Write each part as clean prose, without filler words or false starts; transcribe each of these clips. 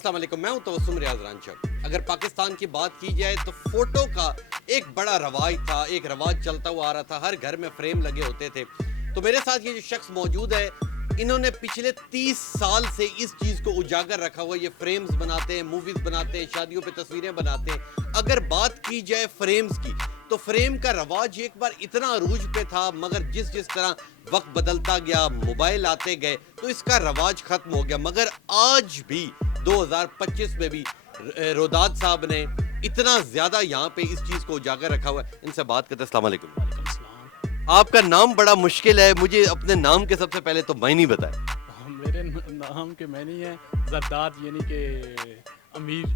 अस्सलाम वालेकुम, मैं हूं तबस्सुम रियाज रांझा। अगर पाकिस्तान की बात की जाए तो फोटो का एक बड़ा रवाज था, एक रवाज चलता हुआ आ रहा था, हर घर में फ्रेम लगे होते थे। तो मेरे साथ ये जो शख्स मौजूद है, इन्होंने पिछले 30 साल से इस चीज़ को उजागर रखा हुआ। ये फ्रेम्स बनाते हैं, मूवीज़ बनाते हैं, शादियों पे तस्वीरें बनाते हैं। अगर बात की जाए फ्रेम्स की, तो फ्रेम का रवाज एक बार इतना अरूज पे था, मगर जिस जिस तरह वक्त बदलता गया, मोबाइल आते गए, तो इसका रवाज ख़त्म हो गया। मगर आज भी 2025 में भी रोदाद साहब ने इतना ज़्यादा यहाँ पे इस चीज़ को उजागर रखा हुआ है। इनसे बात करते हैं। अस्सलाम वालेकुम। वालेकुम सलाम। आपका नाम बड़ा मुश्किल है, मुझे अपने नाम के सबसे पहले तो मायने बताएं। मेरे नाम के मैंने है जरदाद, यानी कि अमीर।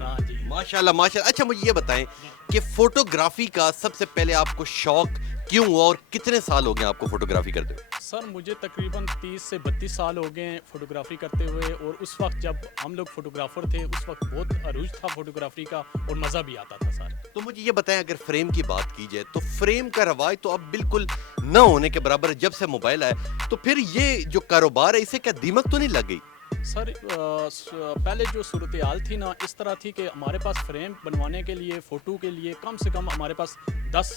हाँ जी। माशाल्लाह माशाल्लाह। अच्छा, मुझे ये बताएं कि फोटोग्राफी का सबसे पहले आपको शौक क्यों हुआ और कितने साल हो गए आपको फोटोग्राफी करते हुए? सर मुझे तकरीबन 30 से 32 साल हो गए हैं फ़ोटोग्राफ़ी करते हुए, और उस वक्त जब हम लोग फ़ोटोग्राफ़र थे उस वक्त बहुत अरूज था फ़ोटोग्राफ़ी का और मज़ा भी आता था सर। तो मुझे ये बताएं, अगर फ्रेम की बात की जाए तो फ्रेम का रवाज तो अब बिल्कुल न होने के बराबर है जब से मोबाइल आया। तो फिर ये जो कारोबार है, इसे क्या दीमक तो नहीं लग गई? सर पहले जो सूरत हाल थी ना, इस तरह थी कि हमारे पास फ्रेम बनवाने के लिए, फ़ोटो के लिए कम से कम हमारे पास 10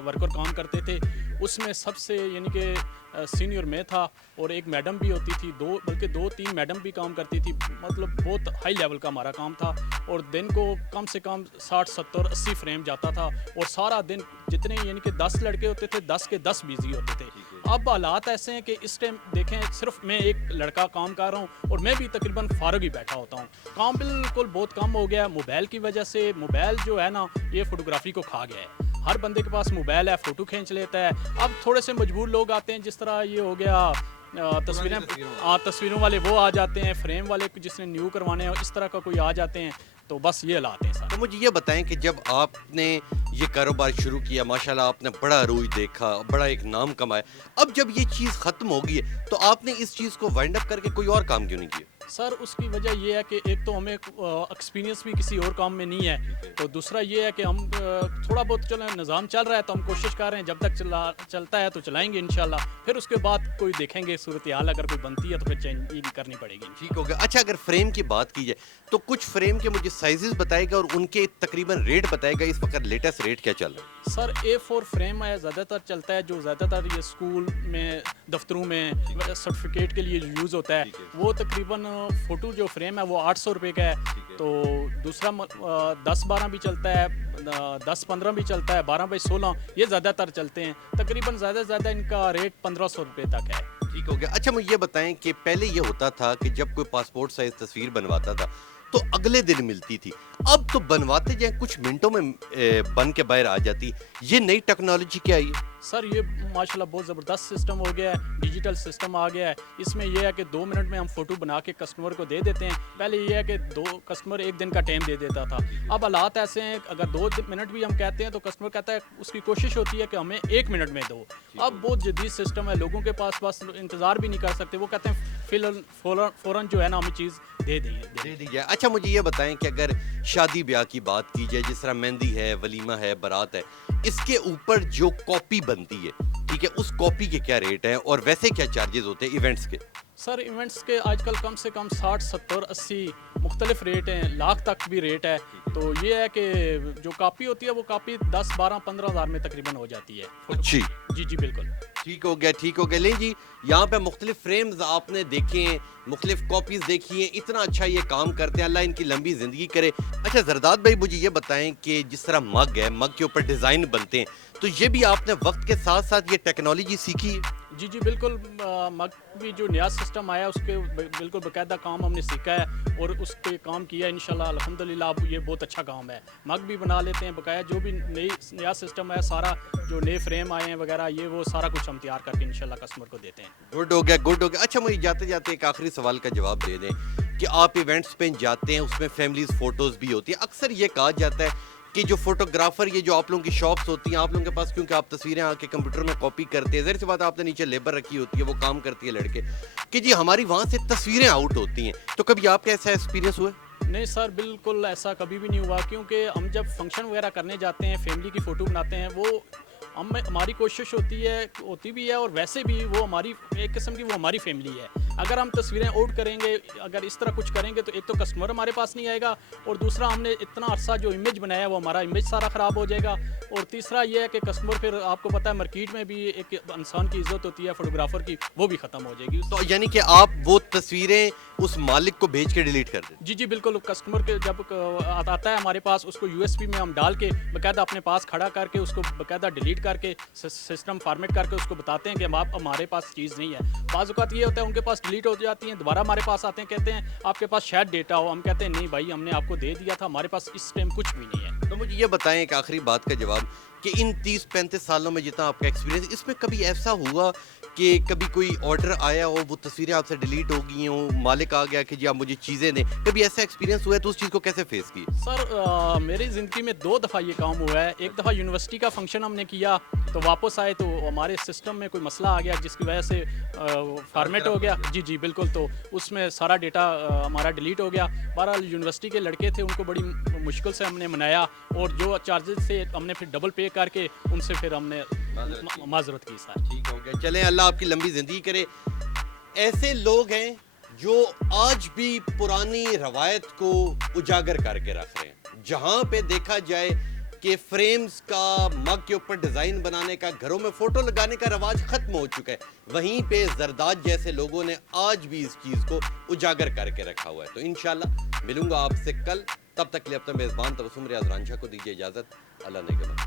वर्कर काम करते थे। उसमें सबसे यानी कि सीनियर मैं था, और एक मैडम भी होती थी, बल्कि 2-3 मैडम भी काम करती थी। मतलब बहुत हाई लेवल का हमारा काम था, और दिन को कम से कम 60-70-80 फ्रेम जाता था, और सारा दिन जितने यानी कि 10 लड़के होते थे, 10 के 10 बिजी होते थे। अब हालात ऐसे हैं कि इस टाइम देखें, सिर्फ मैं एक लड़का काम कर रहा हूँ और मैं भी तकरीबन फारग ही बैठा होता हूँ। काम बिल्कुल बहुत कम हो गया मोबाइल की वजह से। मोबाइल जो है ना, ये फ़ोटोग्राफ़ी को खा गया है। हर बंदे के पास मोबाइल है, फ़ोटो खींच लेता है। अब थोड़े से मजबूर लोग आते हैं, जिस तरह ये हो गया तस्वीरों वाले वो आ जाते हैं, फ्रेम वाले जिसने न्यू करवाने हैं इस तरह का कोई आ जाते हैं। तो बस ये हालात हैं सर। तो मुझे ये बताएं कि जब आपने ये कारोबार शुरू किया, माशाल्लाह आपने बड़ा अरूज देखा, बड़ा एक नाम कमाया। अब जब ये चीज़ ख़त्म हो गई है, तो आपने इस चीज़ को वाइंड अप करके कोई और काम क्यों नहीं किया? सर उसकी वजह ये है कि एक तो हमें एक्सपीरियंस भी किसी और काम में नहीं है, तो दूसरा ये है कि हम थोड़ा बहुत चलो निज़ाम चल रहा है तो हम कोशिश कर रहे हैं, जब तक चलता है तो चलाएंगे इंशाल्लाह। फिर उसके बाद कोई देखेंगे सूरत हाल, अगर कोई बनती है तो फिर चेंज करनी पड़ेगी। ठीक हो गया। अच्छा, अगर फ्रेम की बात की जाए तो कुछ फ्रेम के मुझे साइजेस बताएगा और उनके तकरीबन रेट बताएगा। इस वक्त लेटेस्ट रेट क्या चल रहा है? सर A4 फ्रेम है, ज़्यादातर चलता है, जो ज़्यादातर ये स्कूल में, दफ्तरों में सर्टिफिकेट के लिए यूज़ होता है। वो तकरीबन फ़ोटो जो फ्रेम है वो 800 रुपये का है। तो दूसरा 10-12 भी चलता है, 10-15 भी चलता है, 12x16 ये ज़्यादातर चलते हैं। तकरीबन ज़्यादा से ज़्यादा इनका रेट 1500 रुपये तक है। ठीक हो गया। अच्छा, मुझे ये बताएं कि पहले ये होता था कि जब कोई पासपोर्ट साइज तस्वीर बनवाता था तो अगले दिन मिलती थी। अब तो बनवाते जाए कुछ मिनटों में बन के बाहर आ जाती। ये नई टेक्नोलॉजी क्या है? सर ये माशाल्लाह बहुत ज़बरदस्त सिस्टम हो गया है, डिजिटल सिस्टम आ गया है। इसमें यह है कि 2 मिनट में हम फ़ोटो बना के कस्टमर को दे देते हैं। पहले यह है कि 2 कस्टमर 1 दिन का टाइम दे देता था। अब हालात ऐसे हैं, अगर 2 मिनट भी हम कहते हैं तो कस्टमर कहता है, उसकी कोशिश होती है कि हमें 1 मिनट में दो। अब बहुत जदीद सिस्टम है, लोगों के पास बस इंतज़ार भी नहीं कर सकते, वो कहते हैं फ़ौरन जो है ना हमें चीज़ दे दी जाए। अच्छा, मुझे ये बताएं कि अगर शादी ब्याह की बात की जाए, जिस तरह मेहंदी है, वलीमा है, बारात है, इसके ऊपर जो कॉपी बनती है, ठीक है, उस कॉपी के क्या रेट हैं और वैसे क्या चार्जेस होते हैं इवेंट्स के? सर इवेंट्स के आजकल कम से कम 60-70-80 मुख्तलिफ रेट हैं, लाख तक भी रेट है। तो ये है कि जो कापी होती है वो कापी 10-12-15 हज़ार में तकरीबन हो जाती है। अच्छी। जी बिल्कुल। ठीक हो गया, ठीक हो गया। लें जी, यहाँ पे मुख्तलिफ फ्रेम्स आपने देखे हैं, मुख्तलिफ कॉपीज़ देखी हैं। इतना अच्छा ये काम करते हैं, अल्लाह इनकी लंबी ज़िंदगी करे। अच्छा जरदाद भाई, मुझे ये बताएं कि जिस तरह मग है, मग के ऊपर डिज़ाइन बनते हैं, तो ये भी आपने वक्त के साथ साथ ये टेक्नोलॉजी सीखी है? जी बिल्कुल। मग भी जो नया सिस्टम आया उसके बिल्कुल बाकायदा काम हमने सीखा है और उस पर काम किया है इंशाल्लाह अल्हम्दुलिल्लाह। अब ये बहुत अच्छा काम है, मग भी बना लेते हैं बकाया। जो भी नया सिस्टम है, सारा जो नए फ्रेम आए हैं वगैरह, ये वो सारा कुछ हम तैयार करके इंशाल्लाह कस्टमर को देते हैं। गुड हो गया, गुड हो गया। अच्छा, मुझे जाते जाते एक आखिरी सवाल का जवाब दे दें कि आप इवेंट्स पे जाते हैं, उसमें फैमिलीज फ़ोटोज़ भी होती है। अक्सर ये कहा जाता है कि जो फोटोग्राफर, ये जो आप लोगों की शॉप्स होती हैं, आप लोगों के पास, क्योंकि आप तस्वीरें आके कंप्यूटर में कॉपी करते हैं, ज़ाहिर सी बात आपने नीचे लेबर रखी होती है, वो काम करती है लड़के, कि जी हमारी वहाँ से तस्वीरें आउट होती हैं। तो कभी आपका ऐसा एक्सपीरियंस हुआ? नहीं सर, बिल्कुल ऐसा कभी भी नहीं हुआ, क्योंकि हम जब फंक्शन वगैरह करने जाते हैं, फैमिली की फ़ोटो बनाते हैं, वो हमारी कोशिश होती भी है और वैसे भी वो हमारी एक किस्म की वो हमारी फैमिली है। अगर हम तस्वीरें आउट करेंगे, अगर इस तरह कुछ करेंगे तो एक तो कस्टमर हमारे पास नहीं आएगा और दूसरा हमने इतना अरसा जो इमेज बनाया वो हमारा इमेज सारा ख़राब हो जाएगा। और तीसरा ये है कि कस्टमर फिर आपको पता है मार्केट में भी एक इंसान की इज़्ज़त होती है फोटोग्राफर की, वो भी ख़त्म हो जाएगी। तो यानी कि आप वो तस्वीरें उस मालिक को भेज के डिलीट कर दें? जी बिल्कुल, कस्टमर के जब आता है हमारे पास, उसको यूएसबी में हम डाल के बाकायदा अपने पास खड़ा करके उसको बाकायदा डिलीट करके सिस्टम फॉर्मेट करके उसको बताते हैं कि आप हमारे पास चीज़ नहीं है। बाज़ औक़ात ये होता है उनके पास डिलीट हो जाती हैं, दोबारा हमारे पास आते हैं, कहते हैं आपके पास शायद डेटा हो। हम कहते हैं नहीं भाई, हमने आपको दे दिया था, हमारे पास इस टाइम कुछ भी नहीं है। तो मुझे ये बताएं एक आखिरी बात का जवाब कि इन 30-35 सालों में जितना आपका एक्सपीरियंस, इसमें कभी ऐसा हुआ कि कभी कोई ऑर्डर आया हो, वो तस्वीरें आपसे डिलीट हो गई हों, मालिक आ गया कि जी आप मुझे चीज़ें दें, कभी ऐसा एक्सपीरियंस हुआ है तो उस चीज़ को कैसे फेस की? सर मेरी ज़िंदगी में 2 दफ़ा ये काम हुआ है। एक दफ़ा यूनिवर्सिटी का फंक्शन हमने किया तो वापस आए तो हमारे सिस्टम में कोई मसला आ गया जिसकी वजह से फॉर्मेट हो गया। जी बिल्कुल, तो उसमें सारा डेटा हमारा डिलीट हो गया। बहरहाल यूनिवर्सिटी के लड़के थे, उनको बड़ी मुश्किल से हमने मनाया और जो चार्जेस थे हमने फिर डबल पे करके उनसे फिर हमने माजरत की। सर ठीक हो गया, चलें अल्लाह आपकी लंबी ज़िंदगी करे। ऐसे लोग हैं जो आज भी पुरानी रवायत को उजागर करके रख रहे हैं। जहाँ पे देखा जाए कि फ्रेम्स का, मग के ऊपर डिज़ाइन बनाने का, घरों में फ़ोटो लगाने का रवाज ख़त्म हो चुका है, वहीं पे जरदाद जैसे लोगों ने आज भी इस चीज़ को उजागर करके रखा हुआ है। तो इंशाल्लाह मिलूंगा आपसे कल, तब तक के लिए अपना मेज़बान तबस्सुम रियाज रांझा को दीजिए इजाज़त। अल्लाह ने